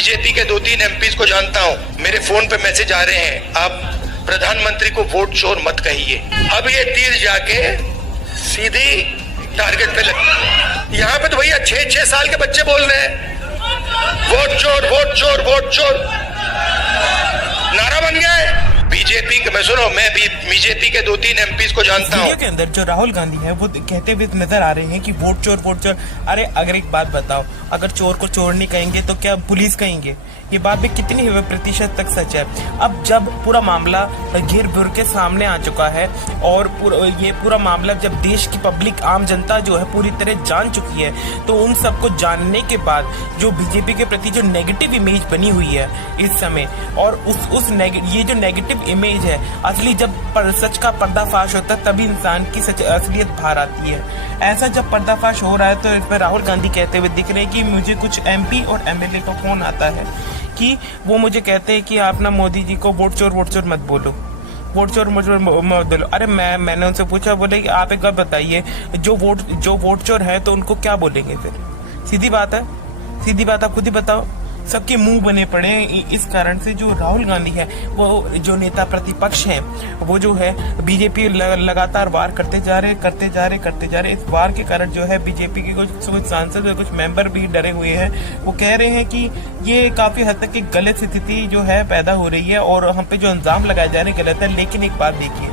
BJP के 2-3 MPs को जानता हूँ, मेरे फोन पे मैसेज आ रहे हैं, आप प्रधानमंत्री को वोट चोर मत कहिए। अब ये तीर जाके सीधी टारगेट पे लग। यहाँ पे तो भैया 6-6 साल के बच्चे बोल रहे हैं वोट चोर वोट चोर वोट चोर, नारा बन गया है। बीजेपी के मैं भी बीजेपी के 2-3 एमपीज को जानता हूँ। के अंदर जो राहुल गांधी है वो कहते हुए नजर आ रहे हैं कि वोट चोर वोट चोर। अरे अगर एक बात बताओ, अगर चोर को चोर नहीं कहेंगे तो क्या पुलिस कहेंगे? ये बात भी कितनी प्रतिशत तक सच है? अब जब पूरा मामला घिर भुर के सामने आ चुका है और ये पूरा मामला जब देश की पब्लिक आम जनता जो है पूरी तरह जान चुकी है, तो उन सबको जानने के बाद जो बीजेपी के प्रति जो नेगेटिव इमेज बनी हुई है इस समय, और ये जो नेगेटिव इमेज है, असली जब सच का पर्दाफाश होता है तभी इंसान की असलियत बाहर आती है। ऐसा जब पर्दाफाश हो रहा है तो इसमें राहुल गांधी कहते हुए दिख रहे हैं कि मुझे कुछ एमपी और एमएलए का फोन आता है कि वो मुझे कहते हैं कि आप ना मोदी जी को वोट चोर मत बोलो, वोट चोर मत बोलो। अरे मैंने उनसे पूछा, बोले कि आप एक बात बताइए, जो वोट चोर है तो उनको क्या बोलेंगे? फिर सीधी बात आप खुद ही बताओ। सबके मुंह बने पड़े हैं। इस कारण से जो राहुल गांधी है, वो जो नेता प्रतिपक्ष हैं, वो जो है बीजेपी लगातार वार करते जा रहे। इस वार के कारण जो है बीजेपी के कुछ सांसद और कुछ मेंबर भी डरे हुए हैं। वो कह रहे हैं कि ये काफी हद तक एक गलत स्थिति जो है पैदा हो रही है और हम पे जो इल्जाम लगाए जा रहे हैं गलत है। लेकिन एक बात देखिए,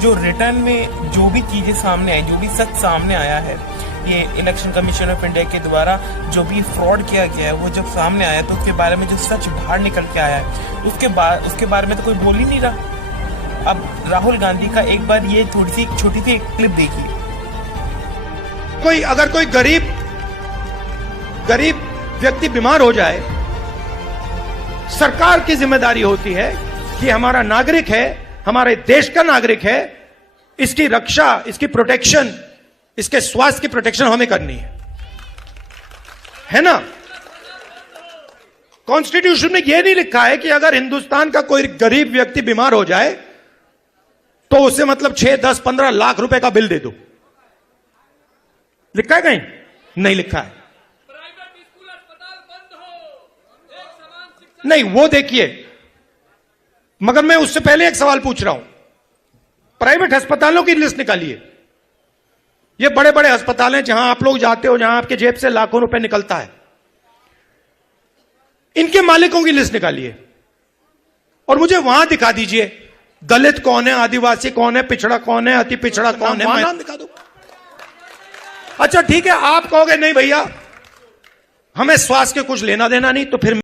जो रिटर्न में जो भी चीजें सामने आई, जो भी सच सामने आया है, ये इलेक्शन कमीशन ऑफ इंडिया के द्वारा जो भी फ्रॉड किया गया है, वो जब सामने आया तो उसके बारे में जो सच बाहर निकल के आया है, उसके बारे में तो कोई बोल ही नहीं रहा। अब राहुल गांधी का एक बार ये छोटी सी क्लिप देखिए। अगर कोई गरीब व्यक्ति बीमार हो जाए, सरकार की जिम्मेदारी होती है कि हमारा नागरिक है, हमारे देश का नागरिक है, इसकी रक्षा, इसकी प्रोटेक्शन, इसके स्वास्थ्य की प्रोटेक्शन हमें करनी है ना? कॉन्स्टिट्यूशन में यह नहीं लिखा है कि अगर हिंदुस्तान का कोई गरीब व्यक्ति बीमार हो जाए तो उसे मतलब 6, 10, 15 लाख रुपए का बिल दे दो। लिखा है कहीं? नहीं लिखा है। प्राइवेट स्कूल अस्पताल बंद हो, एक समान शिक्षा नहीं, वो देखिए, मगर मैं उससे पहले एक सवाल पूछ रहा हूं। प्राइवेट अस्पतालों की लिस्ट निकालिए। ये बड़े बड़े अस्पताल हैं जहां आप लोग जाते हो, जहां आपके जेब से लाखों रुपए निकलता है। इनके मालिकों की लिस्ट निकालिए और मुझे वहां दिखा दीजिए दलित कौन है, आदिवासी कौन है, पिछड़ा कौन है, अति पिछड़ा कौन है, नाम दिखा दो। अच्छा ठीक है, आप कहोगे नहीं भैया हमें स्वास्थ्य के कुछ लेना देना नहीं, तो फिर